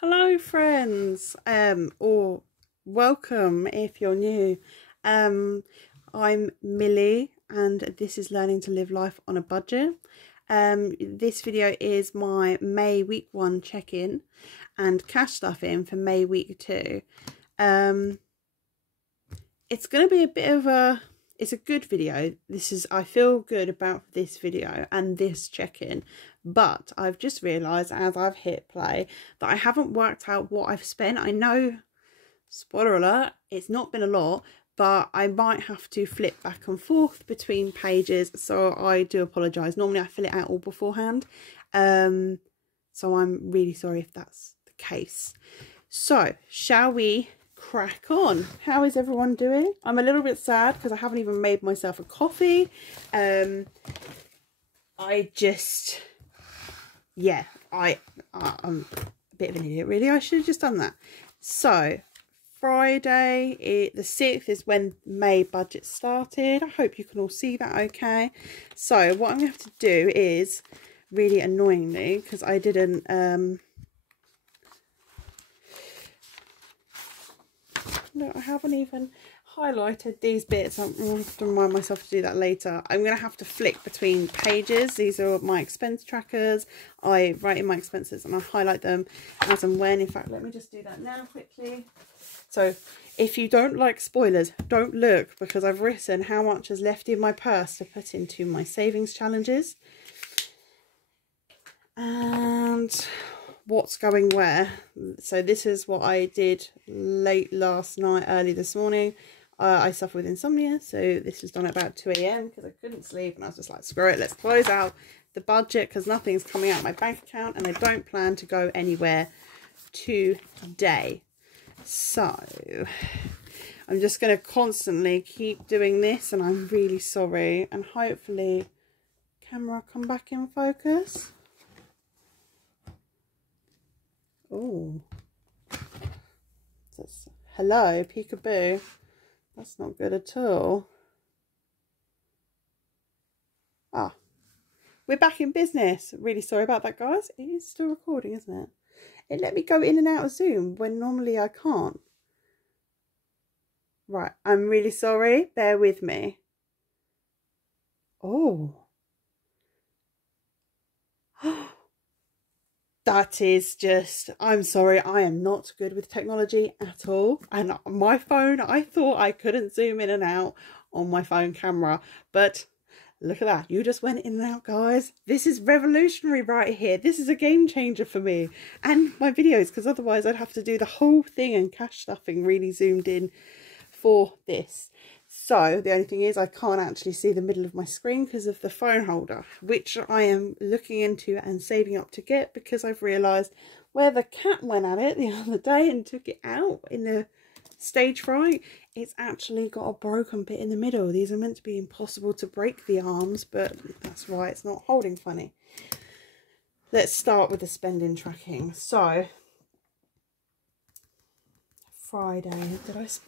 Hello friends, or welcome if you're new. I'm Millie and this is Learning to Live Life on a Budget. This video is my May week 1 check-in and cash stuffing for May week 2. It's going to be a bit of it's a good video. I feel good about this video and this check-in, but I've just realised as I've hit play that I haven't worked out what I've spent. I know, spoiler alert, it's not been a lot, but I might have to flip back and forth between pages, so I do apologise. Normally I fill it out all beforehand, so I'm really sorry if that's the case. So, shall we crack on? How is everyone doing? I'm a little bit sad because I haven't even made myself a coffee. I'm a bit of an idiot really. I should have just done that. So Friday the 6th is when May budget started. I hope you can all see that okay. So what I'm going to have to do is, really annoyingly, because I didn't no, I haven't even highlighted these bits. I'm going to have to remind myself to do that later. I'm going to have to flick between pages. These are my expense trackers. I write in my expenses and I highlight them as and when. In fact, let me just do that now quickly. So if you don't like spoilers, don't look, because I've written how much is left in my purse to put into my savings challenges and what's going where. So this is what I did late last night, early this morning. I suffer with insomnia, so this was done at about 2 AM because I couldn't sleep, and I was just like, screw it, let's close out the budget because nothing's coming out of my bank account and I don't plan to go anywhere today. So I'm just going to constantly keep doing this, and I'm really sorry, and hopefully camera come back in focus. Oh, hello, peekaboo. That's not good at all. Ah, we're back in business. Really sorry about that, guys. It is still recording, isn't it? It let me go in and out of Zoom when normally I can't. Right, I'm really sorry. Bear with me. Oh. That is just, I'm sorry, I am not good with technology at all. And my phone, I thought I couldn't zoom in and out on my phone camera. But look at that. You just went in and out, guys. This is revolutionary right here. This is a game changer for me and my videos, because otherwise I'd have to do the whole thing and cash stuffing really zoomed in for this. So the only thing is I can't actually see the middle of my screen because of the phone holder, which I am looking into and saving up to get, because I've realised where the cat went at it the other day and took it out in the stage fright, it's actually got a broken bit in the middle. These are meant to be impossible to break the arms, but that's why it's not holding funny. Let's start with the spending tracking. So Friday,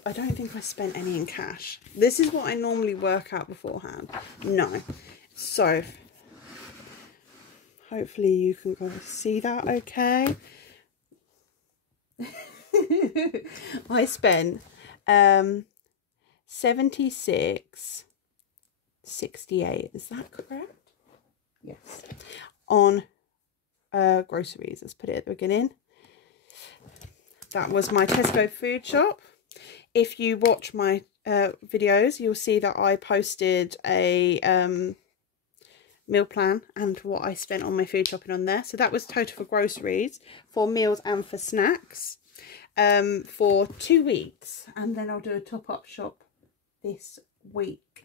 I don't think I spent any in cash. This is what I normally work out beforehand. No. So hopefully you can go see that okay. I spent 76.68, is that correct? Yes. On groceries. Let's put it at the beginning. That was my Tesco food shop. If you watch my videos, you'll see that I posted a meal plan and what I spent on my food shopping on there. So that was total for groceries, for meals and for snacks, for 2 weeks. And then I'll do a top-up shop this week.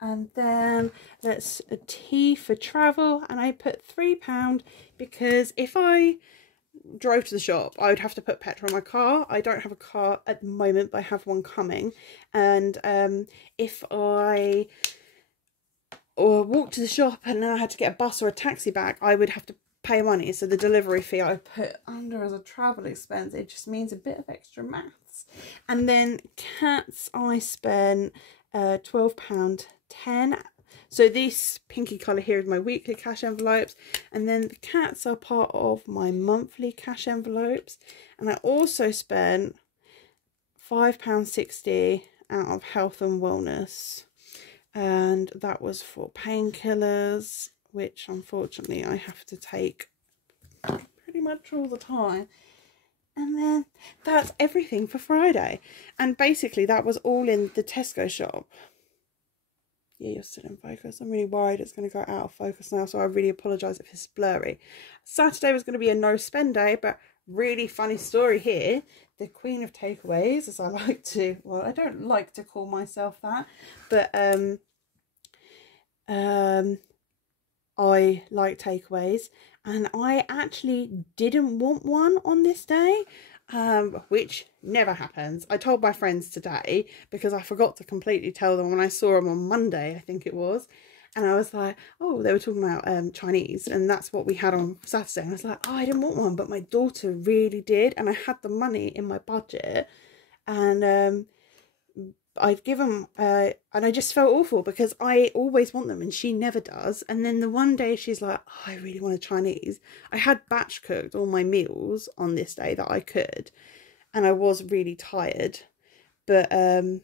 And then that's a tea for travel, and I put £3 because if I drove to the shop I would have to put petrol in my car. I don't have a car at the moment, but I have one coming, and if I walked to the shop and then I had to get a bus or a taxi back, I would have to pay money. So the delivery fee I put under as a travel expense. It just means a bit of extra maths. And then cats, I spent £12.10. So this pinky colour here is my weekly cash envelopes, and then the cats are part of my monthly cash envelopes. And I also spent £5.60 out of health and wellness, and that was for painkillers, which unfortunately I have to take pretty much all the time. And then that's everything for Friday, and basically that was all in the Tesco shop. Yeah, you're still in focus. I'm really worried it's going to go out of focus now, so I really apologise if it's blurry. Saturday was going to be a no spend day, but really funny story here. The queen of takeaways, as I like to, well, I don't like to call myself that, but I like takeaways, and I actually didn't want one on this day, which never happens. I told my friends today because I forgot to completely tell them when I saw them on Monday, I think it was, and I was like, oh, they were talking about Chinese, and that's what we had on Saturday, and I was like, oh, I didn't want one, but my daughter really did, and I had the money in my budget, and I'd give them, and I just felt awful because I always want them and she never does. And then the one day she's like, oh, I really want a Chinese. I had batch cooked all my meals on this day that I could, and I was really tired, but I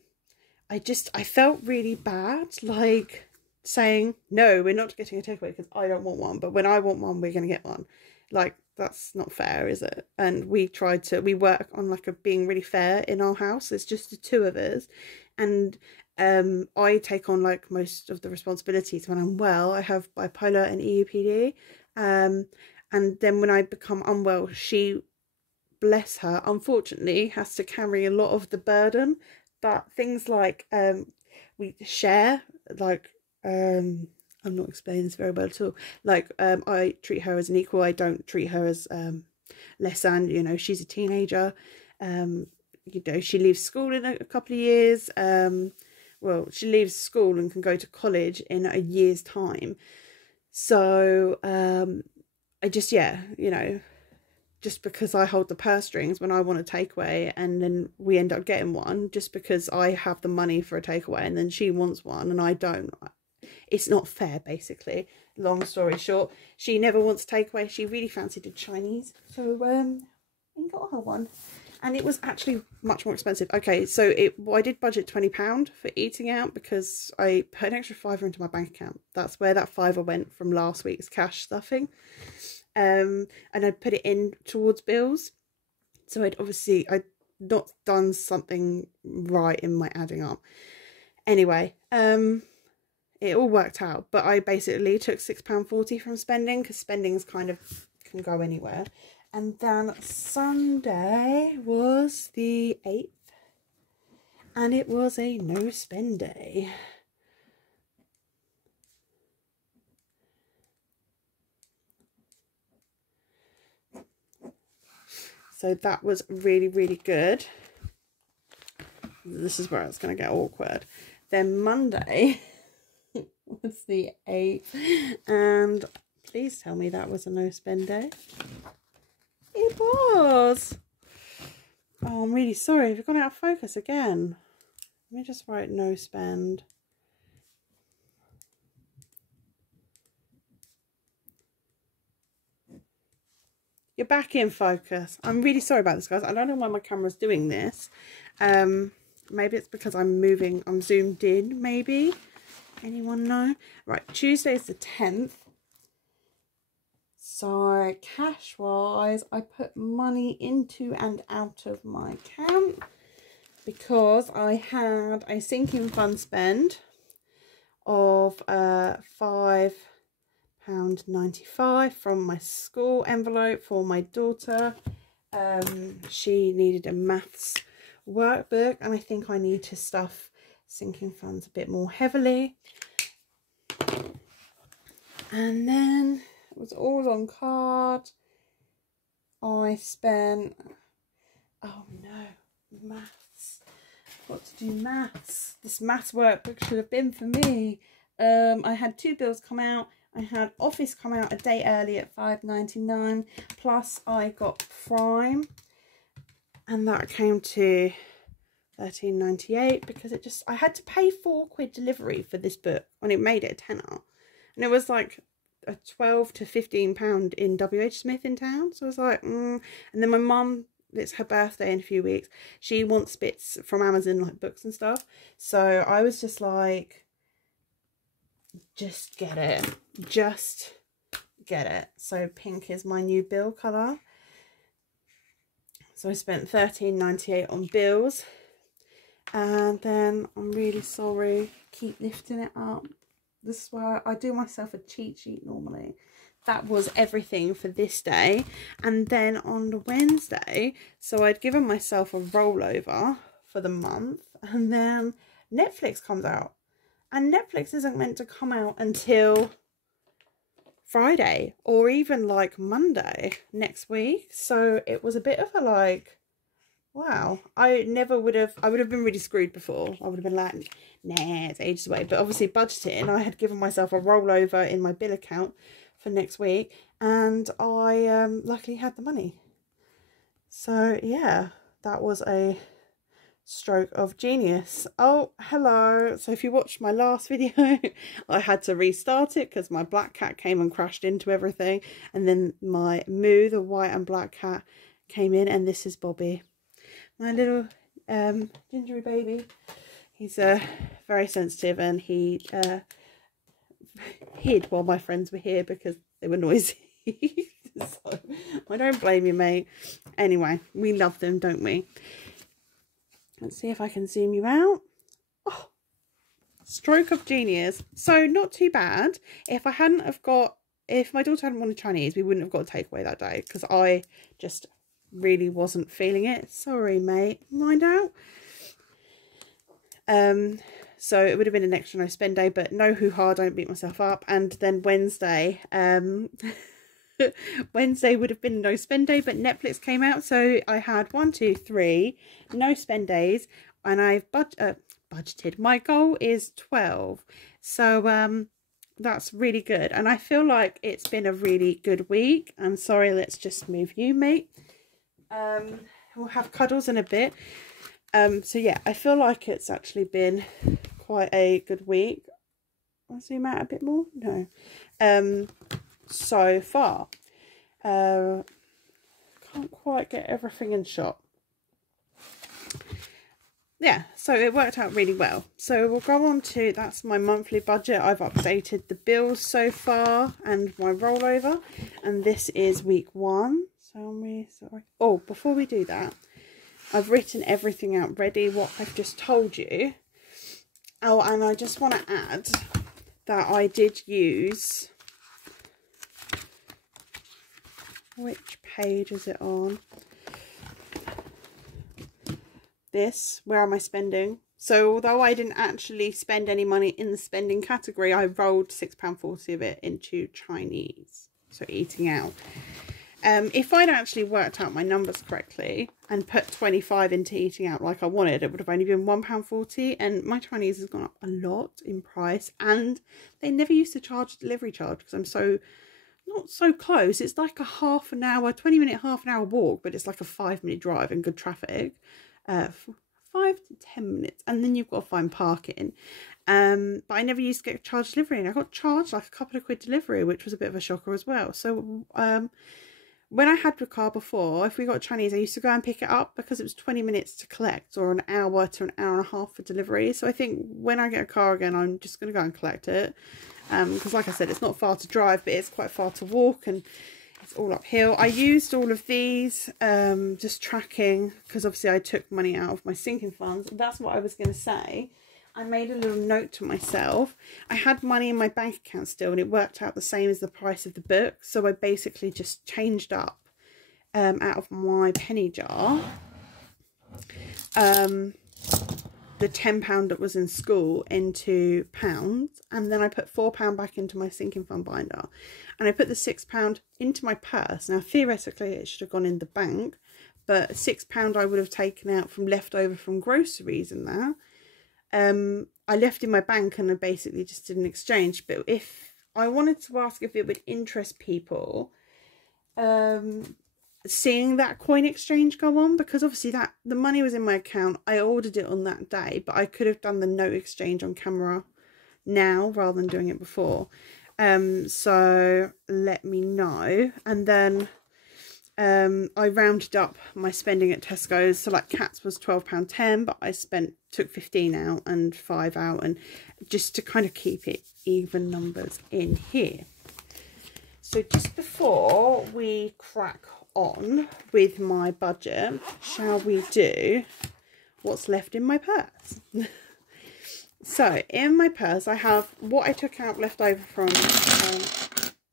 felt really bad, like saying, no, we're not getting a takeaway because I don't want one, but when I want one, we're going to get one. Like, that's not fair, is it? And we work on like being really fair in our house. It's just the two of us, and I take on like most of the responsibilities when I'm well. I have bipolar and EUPD, and then when I become unwell, she, bless her, unfortunately has to carry a lot of the burden. But things like we share, like I'm not explaining this very well at all. Like, I treat her as an equal. I don't treat her as less than, you know, she's a teenager. You know, she leaves school in a couple of years. Well, she leaves school and can go to college in a year's time. So, I just, yeah, you know, just because I hold the purse strings when I want a takeaway, and then we end up getting one just because I have the money for a takeaway and then she wants one and I don't. It's not fair, basically. Long story short, she never wants takeaway. She really fancied a Chinese, so we got her one, and it was actually much more expensive. Okay, so I did budget £20 for eating out because I put an extra £5 into my bank account. That's where that £5 went from last week's cash stuffing, and I put it in towards bills. So I'd not done something right in my adding up. Anyway, it all worked out, but I basically took £6.40 from spending, because spendings kind of can go anywhere. And then Sunday was the 8th, and it was a no spend day. So that was really, really good. This is where it's going to get awkward. Then Monday was the 8th, and please tell me that was a no spend day. It was. Oh, I'm really sorry. We've gone out of focus again. Let me just write no spend. You're back in focus. I'm really sorry about this, guys. I don't know why my camera's doing this. Maybe it's because I'm moving. I'm zoomed in, maybe. Anyone know? Right, Tuesday is the 10th. So, cash-wise, I put money into and out of my account because I had a sinking fund spend of £5.95 from my school envelope for my daughter. She needed a maths workbook, and I think I need to stuff sinking funds a bit more heavily. And then it was all on card. I spent, oh no, maths. I've got to do maths. This maths workbook should have been for me. I had 2 bills come out. I had Office come out a day early at £5.99, plus I got Prime, and that came to 13.98 because it just, I had to pay £4 delivery for this book and it made it a tenner, and it was like a £12 to £15 in WH Smith in town. So I was like, And then my mum, it's her birthday in a few weeks, she wants bits from Amazon, like books and stuff. So I was just like, just get it, just get it. So pink is my new bill colour. So I spent £13.98 on bills, and then I'm really sorry, keep lifting it up. This is where I do myself a cheat sheet normally. That was everything for this day. And then on the Wednesday, so I'd given myself a rollover for the month, and then Netflix comes out. And Netflix isn't meant to come out until Friday or even like Monday next week. So it was a bit of a like, wow, I would have been really screwed before. I would have been like, nah, it's ages away. But obviously budgeting, I had given myself a rollover in my bill account for next week, and I luckily had the money. So yeah, that was a stroke of genius. Oh, hello. So if you watched my last video, I had to restart it because my black cat came and crashed into everything, and then my Moo, the white and black cat, came in, and this is Bobby, my little gingery baby. He's very sensitive, and he hid while my friends were here because they were noisy. So I don't blame you, mate. Anyway, we love them, don't we? Let's see if I can zoom you out. Oh, stroke of genius. So not too bad. If my daughter hadn't wanted Chinese, we wouldn't have got a takeaway that day because I just really wasn't feeling it. Sorry, mate. Mind out. So it would have been an extra no spend day, but no hoo-ha, don't beat myself up. And then Wednesday, Wednesday would have been no spend day, but Netflix came out, so I had 1, 2, 3 no spend days, and I've budgeted. My goal is 12, so that's really good, and I feel like it's been a really good week. I'm sorry, let's just move you, mate. We'll have cuddles in a bit. So yeah, I feel like it's actually been quite a good week. I'll zoom out a bit more. No. So far, can't quite get everything in shot. Yeah, so it worked out really well. So we'll go on to, that's my monthly budget. I've updated the bills so far and my rollover, and this is week 1. So I'm really sorry. Oh, before we do that, I've written everything out ready, what I've just told you. Oh, and I just want to add that I did use, which page is it on? This, where am I spending? So although I didn't actually spend any money in the spending category, I rolled £6.40 of it into Chinese, so eating out. If I'd actually worked out my numbers correctly and put 25 into eating out like I wanted, it would have only been £1.40, and my Chinese has gone up a lot in price, and they never used to charge a delivery charge because I'm not so close. It's like a 20-minute, half an hour walk, but it's like a 5-minute drive in good traffic. 5 to 10 minutes, and then you've got to find parking. But I never used to get charged delivery, and I got charged like a couple of quid delivery, which was a bit of a shocker as well. So when I had the car before, if we got Chinese, I used to go and pick it up because it was 20 minutes to collect, or an hour to an hour and a half for delivery. So I think when I get a car again, I'm just going to go and collect it, because like I said, it's not far to drive, but it's quite far to walk, and it's all uphill. I used all of these just tracking, because obviously I took money out of my sinking funds. That's what I was going to say. I made a little note to myself. I had money in my bank account still, and it worked out the same as the price of the book. So I basically just changed up out of my penny jar the £10 that was in school into pounds, and then I put £4 back into my sinking fund binder, and I put the £6 into my purse. Now theoretically it should have gone in the bank, but £6 I would have taken out from leftover from groceries and that. I left in my bank, and I basically just did an exchange. But if I wanted to ask if it would interest people, seeing that coin exchange go on, because obviously that the money was in my account. I ordered it on that day, but I could have done the note exchange on camera now rather than doing it before. So let me know. And then I rounded up my spending at Tesco's. So like Cats was £12.10, but I took 15 out and 5 out, and just to kind of keep it even numbers in here. So just before we crack on with my budget, shall we do what's left in my purse? So in my purse I have what I took out left over from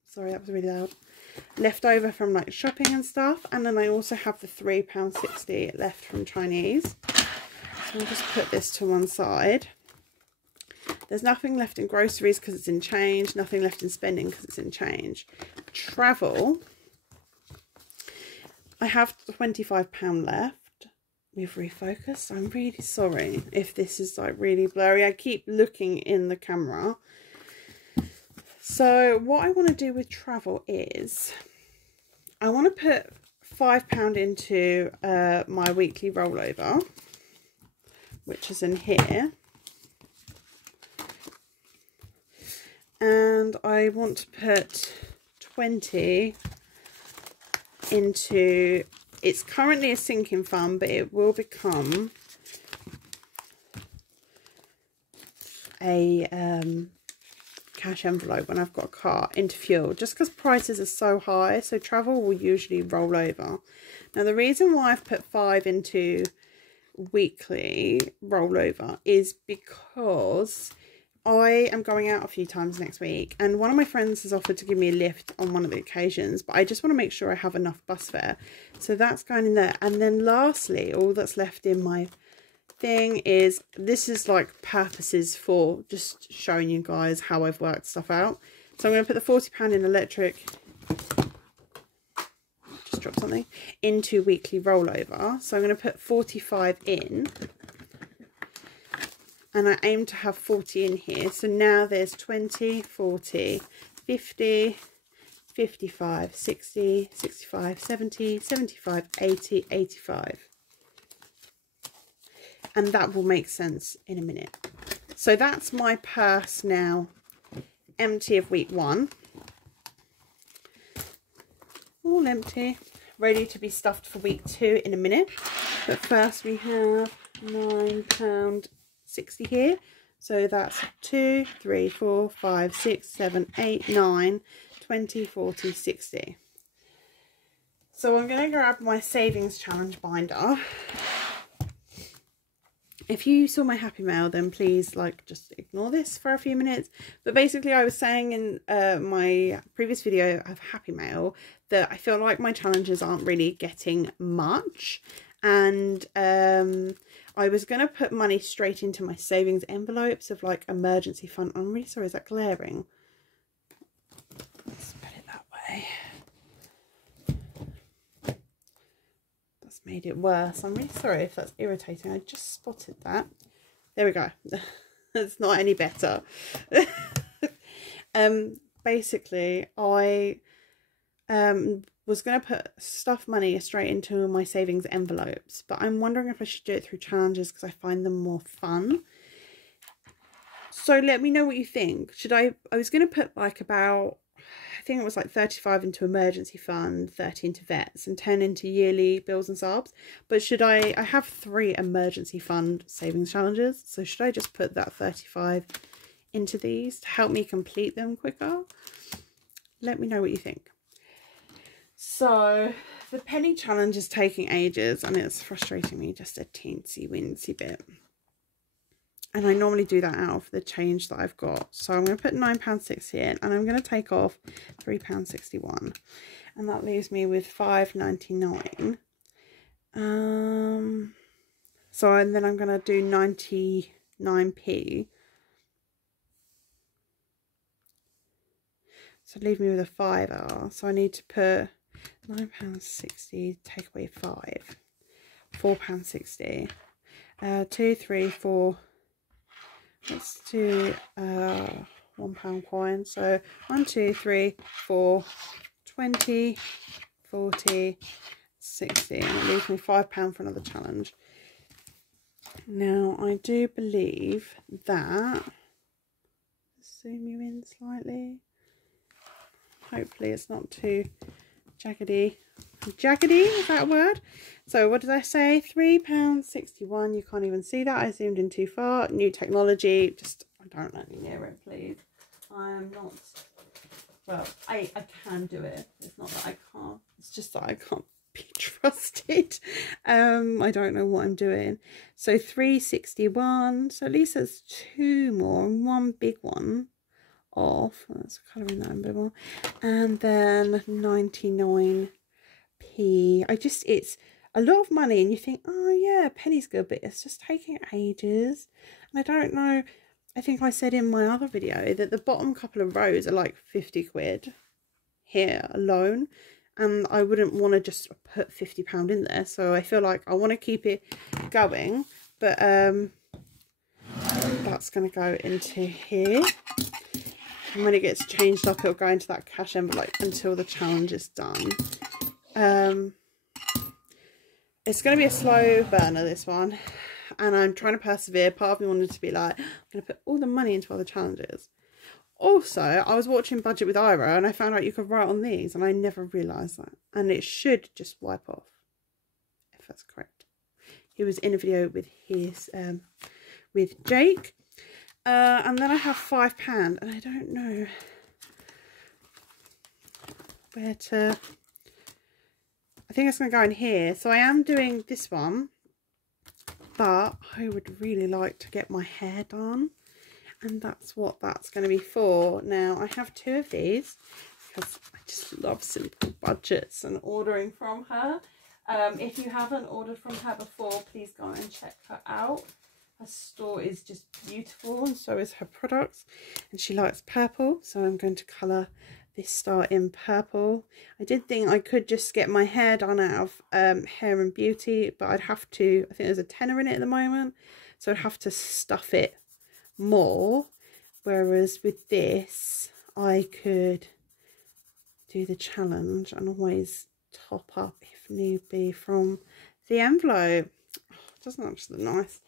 sorry, that was really loud, left over from like shopping and stuff, and then I also have the £3.60 left from Chinese. So I'll just put this to one side. There's nothing left in groceries because it's in change, nothing left in spending because it's in change. Travel, I have £25 left. We've refocused. I'm really sorry if this is like really blurry. I keep looking in the camera. So what I want to do with travel is I want to put £5 into my weekly rollover, which is in here. And I want to put 20 into, it's currently a sinking fund, but it will become a cash envelope when I've got a car, into fuel, just because prices are so high. So travel will usually roll over. Now the reason why I've put 5 into weekly rollover is because I am going out a few times next week, and one of my friends has offered to give me a lift on one of the occasions, but I just want to make sure I have enough bus fare. So that's going in there. And then lastly, all that's left in my thing is, this is like purposes for just showing you guys how I've worked stuff out. So I'm going to put the £40 in electric, just drop something, into weekly rollover. So I'm going to put 45 in. And I aim to have 40 in here. So now there's 20, 40, 50, 55, 60, 65, 70, 75, 80, 85. And that will make sense in a minute. So that's my purse now, empty of week 1. All empty, ready to be stuffed for week 2 in a minute. But first we have £9.60 here. So that's 2, 3, 4, 5, 6, 7, 8, 9, 20, 40, 60. So I'm going to grab my savings challenge binder. If you saw my Happy Mail, then please just ignore this for a few minutes. But basically I was saying in my previous video of Happy Mail that I feel like my challenges aren't really getting much. And I was going to put money straight into my savings envelopes of like emergency fund. I'm really sorry, is that glaring? Let's put it that way. That's made it worse. I'm really sorry if that's irritating. I just spotted that. There we go. It's not any better. Basically, I was going to put stuff money straight into my savings envelopes, but I'm wondering if I should do it through challenges because I find them more fun. So let me know what you think. I was going to put like about, I think it was like 35 into emergency fund, 30 into vets, and 10 into yearly bills and subs. But should I have 3 emergency fund savings challenges, so should I just put that 35 into these to help me complete them quicker? Let me know what you think. So the penny challenge is taking ages and it's frustrating me just a teensy weensy bit. And I normally do that out of the change that I've got. So I'm going to put £9.60 in, and I'm going to take off £3.61. And that leaves me with £5.99. So and then I'm going to do 99p. So leave me with a £5. So I need to put £9.60, take away 5, £4.60, 2, 3, 4. Let's do £1 coin. So 1, 2, 3, 4, 20, 40, £60, and it leaves me £5 for another challenge. Now, I do believe that, zoom you in slightly, hopefully it's not too jaggedy. Jaggedy, is that a word? So what did I say? £3.61. You can't even see that. I zoomed in too far. New technology. Just don't let me near it, please. I am not, well, I can do it. It's not that I can't. It's just that I can't be trusted. I don't know what I'm doing. So £3.61. So at least there's 2 more and 1 big one off. That's colouring that in a bit more. And then 99p. It's a lot of money, and you think, oh yeah, penny's good, but it's just taking ages. And I don't know, I think I said in my other video that the bottom couple of rows are like 50 quid here alone, and I wouldn't want to just put £50 in there. So I feel like I want to keep it going, but that's going to go into here. And when it gets changed up, it'll go into that cash envelope until the challenge is done. It's going to be a slow burner, this one, and I'm trying to persevere. Part of me wanted to be like, I'm going to put all the money into other challenges. Also, I was watching Budget with Ira, and I found out you could write on these, and I never realised that. And it should just wipe off, if that's correct. He was in a video with his with Jake. And then I have £5, and I don't know where to, I think it's going to go in here. So I am doing this one, but I would really like to get my hair done, and that's what that's going to be for. Now, I have 2 of these because I just love simple budgets and ordering from her. If you haven't ordered from her before, please go and check her out. Her store is just beautiful, and so is her products, and she likes purple, so I'm going to colour this star in purple. I did think I could just get my hair done out of Hair and Beauty, but I'd have to, I think there's a tenner in it at the moment, so I'd have to stuff it more, whereas with this I could do the challenge and always top up if need be from the envelope. Oh, doesn't that just look nice?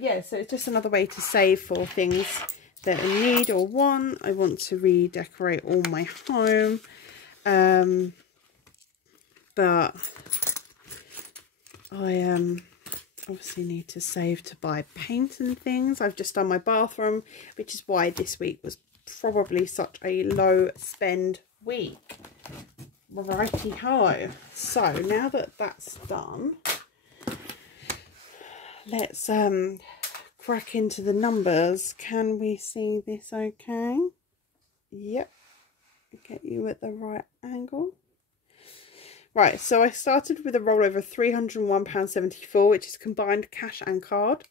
Yeah, so it's just another way to save for things that I need or want. I want to redecorate all my home, but I obviously need to save to buy paint and things. I've just done my bathroom, which is why this week was probably such a low spend week. Righty ho. So now that that's done, let's crack into the numbers. Can we see this okay? Yep. Get you at the right angle. Right, so I started with a rollover of £301.74, which is combined cash and card.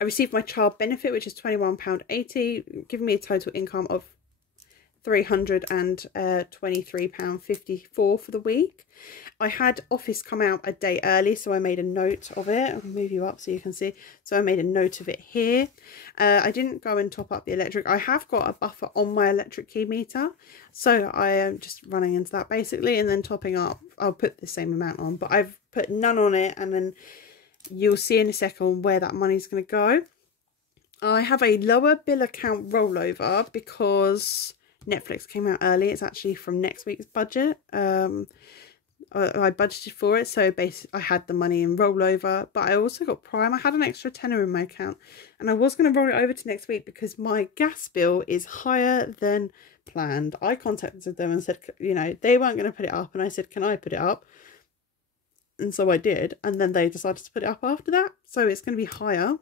I received my child benefit, which is £21.80, giving me a total income of £323.54 for the week. I had Office come out a day early, so I made a note of it. I'll move you up so you can see. So I made a note of it here. I didn't go and top up the electric. I have got a buffer on my electric key meter, so I am just running into that basically, and then topping up. I'll put the same amount on, but I've put none on it, and then you'll see in a second where that money's going to go. I have a lower bill account rollover because Netflix came out early. It's actually from next week's budget. I budgeted for it, so basically I had the money in rollover, but I also got Prime. I had an extra tenner in my account, and I was going to roll it over to next week because my gas bill is higher than planned. I contacted them and said, you know, they weren't going to put it up, and I said, can I put it up? And so I did, and then they decided to put it up after that, so it's going to be higher.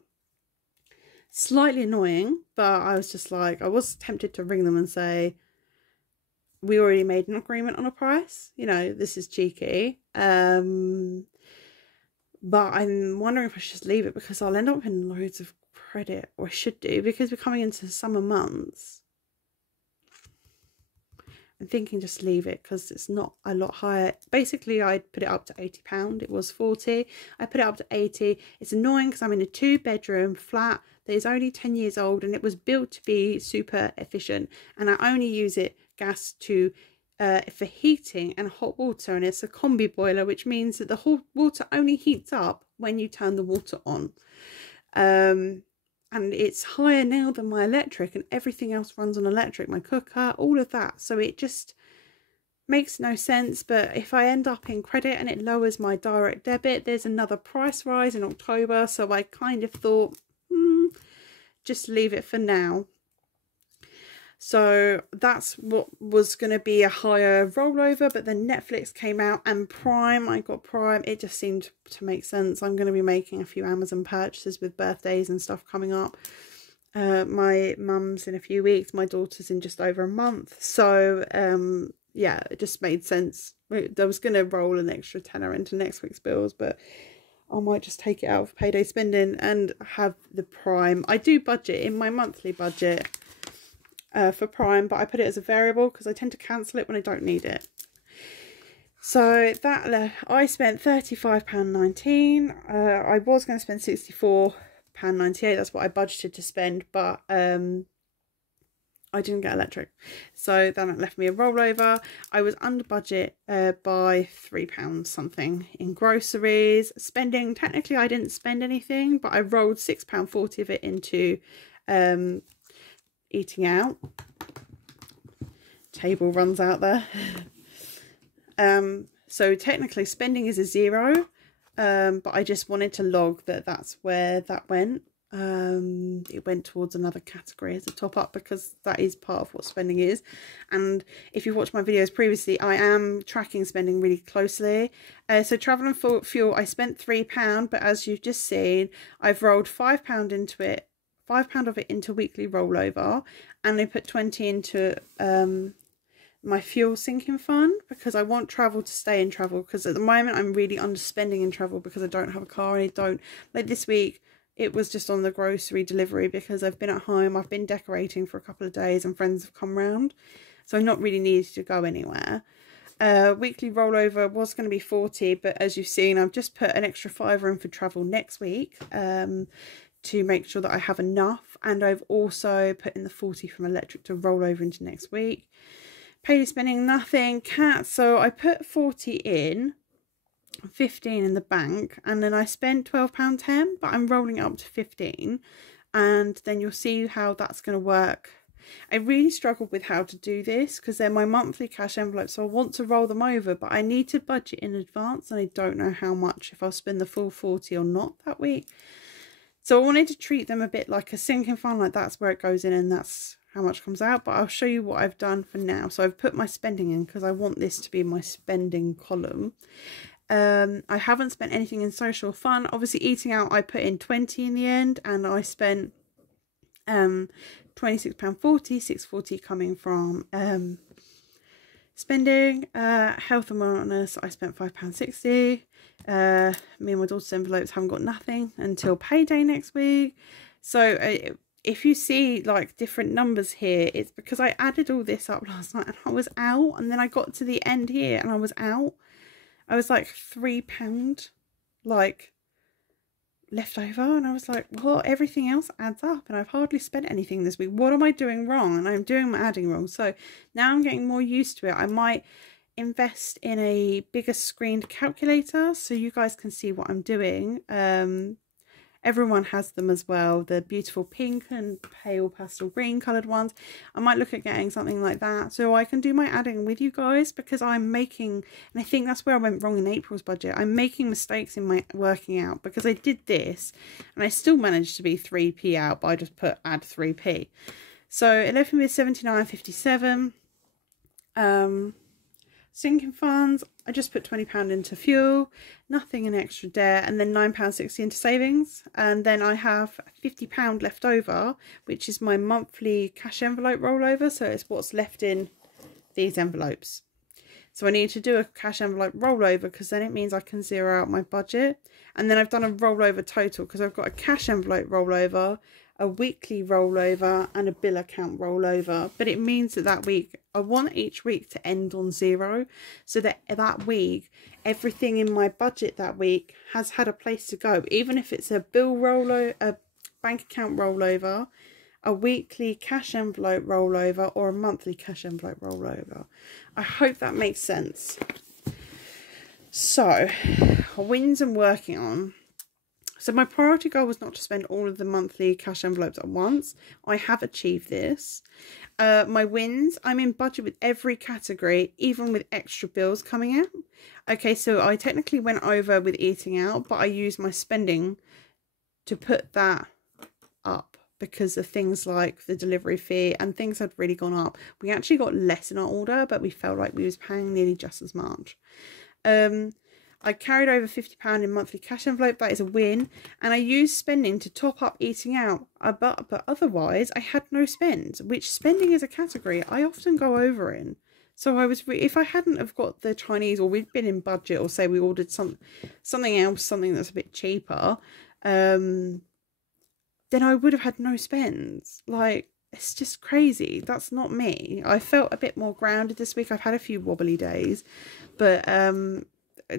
Slightly annoying, but I was just like, I was tempted to ring them and say, we already made an agreement on a price, you know, this is cheeky. But I'm wondering if I should just leave it, because I'll end up in loads of credit, or I should do, because we're coming into summer months. I'm thinking just leave it because it's not a lot higher. Basically, I put it up to £80. It was 40. I put it up to 80. It's annoying because I'm in a 2-bedroom flat that is only 10 years old, and it was built to be super efficient, and I only use it gas to for heating and hot water, and it's a combi boiler, which means that the hot water only heats up when you turn the water on. And it's higher now than my electric, and everything else runs on electric, my cooker, all of that. So it just makes no sense. But if I end up in credit and it lowers my direct debit, there's another price rise in October, so I kind of thought, just leave it for now. So that's what was going to be a higher rollover, but then Netflix came out and Prime, I got Prime. It just seemed to make sense. I'm going to be making a few Amazon purchases with birthdays and stuff coming up. My mum's in a few weeks, my daughter's in just over a month. So yeah, it just made sense. I was going to roll an extra tenner into next week's bills, but I might just take it out of payday spending and have the Prime. I do budget in my monthly budget for Prime, but I put it as a variable because I tend to cancel it when I don't need it. So that I spent £35.19. I was going to spend £64.98. That's what I budgeted to spend, but I didn't get electric, so then it left me a rollover. I was under budget by £3 something in groceries. Spending, technically I didn't spend anything, but I rolled £6.40 of it into eating out. Table runs out there. So technically spending is a 0, but I just wanted to log that that's where that went. It went towards another category as a top up, because that is part of what spending is. And if you've watched my videos previously, I am tracking spending really closely. So travel and fuel, I spent £3, but as you've just seen, I've rolled £5 into it, £5 of it into weekly rollover, and I put 20 into my fuel sinking fund, because I want travel to stay in travel, because at the moment I'm really underspending in travel because I don't have a car, and I don't, like this week it was just on the grocery delivery because I've been at home, I've been decorating for a couple of days and friends have come round, so I'm not really needed to go anywhere. Weekly rollover was going to be 40, but as you've seen, I've just put an extra £5 in for travel next week to make sure that I have enough, and I've also put in the 40 from electric to roll over into next week. Payday spending, nothing. Cat, so I put 40 in, 15 in the bank, and then I spent £12.10, but I'm rolling it up to 15, and then you'll see how that's going to work. I really struggled with how to do this because they're my monthly cash envelopes, so I want to roll them over, but I need to budget in advance, and I don't know how much, if I'll spend the full 40 or not that week. So I wanted to treat them a bit like a sinking fund, like that's where it goes in and that's how much comes out, but I'll show you what I've done for now. So I've put my spending in because I want this to be my spending column. I haven't spent anything in social fun. Obviously eating out, I put in 20 in the end, and I spent £26.40, £6.40 coming from spending. Health and wellness, I spent £5.60. Me and my daughter's envelopes haven't got nothing until payday next week. So if you see like different numbers here, it's because I added all this up last night and I was out, and then I got to the end here and I was out. I was like £3 like left over, and I was like, well, everything else adds up and I've hardly spent anything this week. What am I doing wrong? And I'm doing my adding wrong. So now I'm getting more used to it. I might invest in a bigger screened calculator so you guys can see what I'm doing. Everyone has them as well, the beautiful pink and pale pastel green coloured ones. I might look at getting something like that so I can do my adding with you guys, because I'm making, and I think that's where I went wrong in April's budget, I'm making mistakes in my working out, because I did this and I still managed to be 3p out, but I just put add 3p. So it left me with 79.57. Sinking funds, I just put £20 into fuel, nothing in extra debt, and then £9.60 into savings. And then I have £50 left over, which is my monthly cash envelope rollover. So it's what's left in these envelopes. So I need to do a cash envelope rollover, because then it means I can zero out my budget. And then I've done a rollover total, because I've got a cash envelope rollover, a weekly rollover, and a bill account rollover. But it means that that week, I want each week to end on 0, so that that week everything in my budget that week has had a place to go, even if it's a bill rollover, a bank account rollover, a weekly cash envelope rollover or a monthly cash envelope rollover. I hope that makes sense. So, wins I'm working on. So my priority goal was not to spend all of the monthly cash envelopes at once. I have achieved this. My wins, I'm in budget with every category, even with extra bills coming out. Okay, so I technically went over with eating out, but I used my spending to put that up because of things like the delivery fee and things had really gone up. We actually got less in our order, but we felt like we was paying nearly just as much. I carried over £50 in monthly cash envelope. That is a win. And I used spending to top up eating out. But otherwise, I had no spend, which spending is a category I often go over in. So I was, if I hadn't have got the Chinese, or we'd been in budget, or say we ordered something else, something that's a bit cheaper, then I would have had no spends. Like, it's just crazy. That's not me. I felt a bit more grounded this week. I've had a few wobbly days, but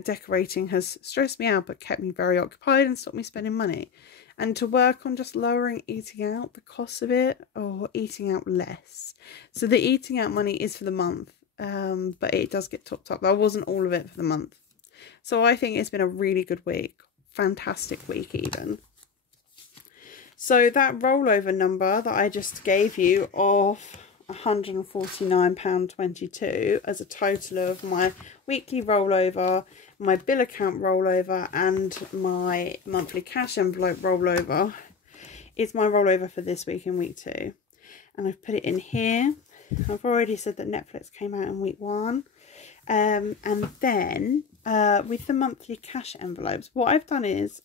decorating has stressed me out but kept me very occupied and stopped me spending money. And to work on just lowering eating out, the cost of it, or eating out less. So the eating out money is for the month, but it does get topped up. That wasn't all of it for the month. So I think it's been a really good week. Fantastic week even. So that rollover number that I just gave you of £149.22 as a total of my weekly rollover, my bill account rollover and my monthly cash envelope rollover is my rollover for this week in week 2. And I've put it in here. I've already said that Netflix came out in week 1. And then with the monthly cash envelopes, what I've done is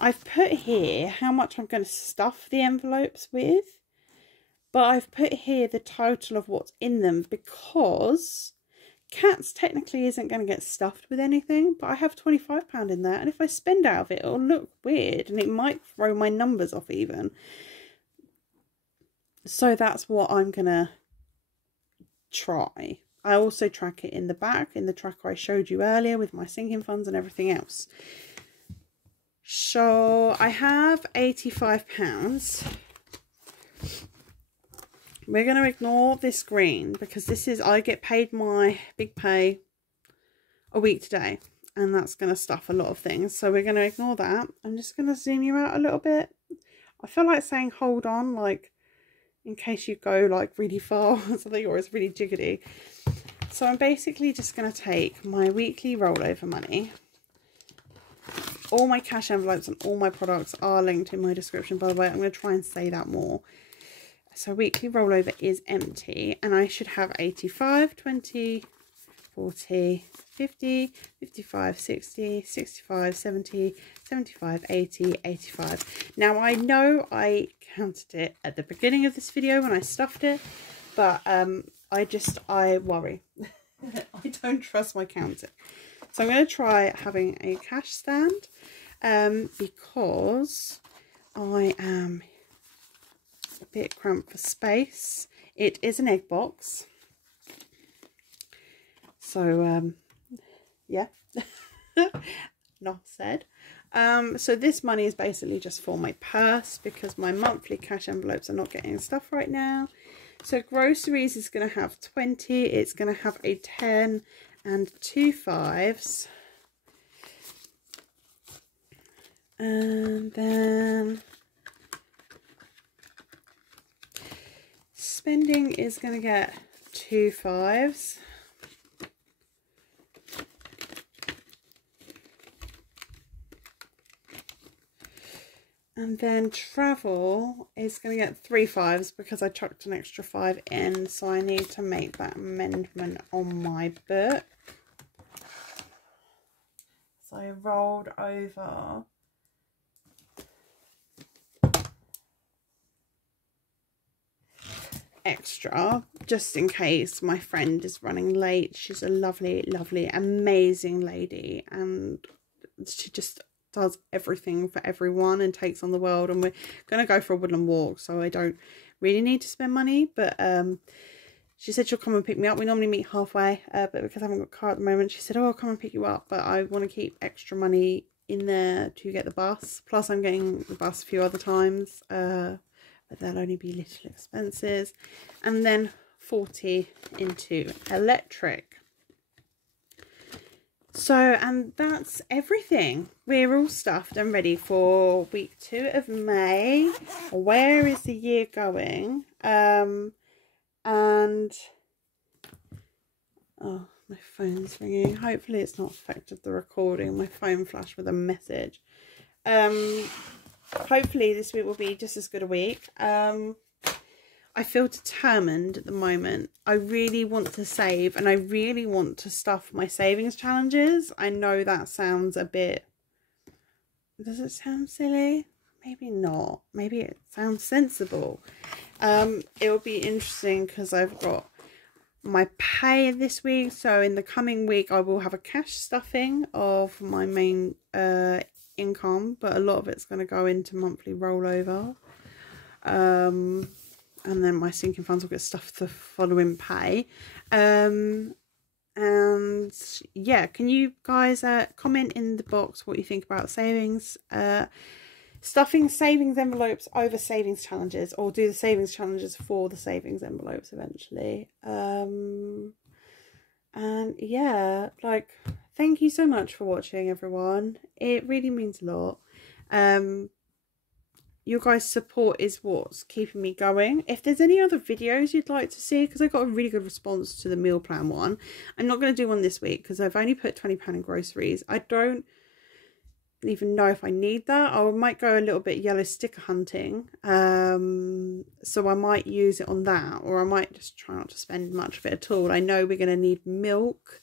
I've put here how much I'm going to stuff the envelopes with. But I've put here the total of what's in them because cats technically isn't going to get stuffed with anything. But I have £25 in there. And if I spend out of it, it'll look weird. And it might throw my numbers off even. So that's what I'm going to try. I also track it in the back, in the tracker I showed you earlier with my sinking funds and everything else. So I have £85. We're going to ignore this green because this is, I get paid my big pay a week today. And that's going to stuff a lot of things. So we're going to ignore that. I'm just going to zoom you out a little bit. I feel like saying hold on, like in case you go like really far or something, or it's really jiggity. So I'm basically just going to take my weekly rollover money. All my cash envelopes and all my products are linked in my description, by the way. I'm going to try and say that more. So weekly rollover is empty and I should have 85, 20, 40, 50, 55, 60, 65, 70, 75, 80, 85. Now I know I counted it at the beginning of this video when I stuffed it, but I worry. I don't trust my counting. So I'm going to try having a cash stand because I am a bit cramped for space. It is an egg box. So, yeah, not said. So this money is basically just for my purse because my monthly cash envelopes are not getting stuff right now. So groceries is going to have 20. It's going to have a 10 and 2 5s. And then spending is going to get 2 5s. And then travel is going to get 3 5s because I chucked an extra 5 in. So I need to make that amendment on my book. So I rolled over extra just in case my friend is running late. She's a lovely, lovely, amazing lady. And she just does everything for everyone and takes on the world, and we're going to go for a woodland walk, so I don't really need to spend money, but she said she'll come and pick me up. We normally meet halfway, but because I haven't got a car at the moment, she said, oh, I'll come and pick you up, but I want to keep extra money in there to get the bus, plus I'm getting the bus a few other times, but but they'll only be little expenses. And then 40 into electric. So, and that's everything. We're all stuffed and ready for week 2 of May. Where is the year going? And oh, my phone's ringing. Hopefully it's not affected the recording. My phone flashed with a message. Hopefully this week will be just as good a week. I feel determined at the moment. I really want to save, and I really want to stuff my savings challenges. I know that sounds a bit... Does it sound silly? Maybe not. Maybe it sounds sensible. It'll be interesting because I've got my pay this week. So in the coming week, I will have a cash stuffing of my main income, but a lot of it's going to go into monthly rollover. And then my sinking funds will get stuffed the following pay. And yeah, can you guys comment in the box what you think about savings? Stuffing savings envelopes over savings challenges, or do the savings challenges for the savings envelopes eventually. And yeah, like, thank you so much for watching, everyone. It really means a lot. Your guys' support is what's keeping me going. If there's any other videos you'd like to see, because I got a really good response to the meal plan one. I'm not going to do one this week because I've only put £20 in groceries. I don't even know if I need that. I might go a little bit yellow sticker hunting. So I might use it on that, or I might just try not to spend much of it at all. I know we're going to need milk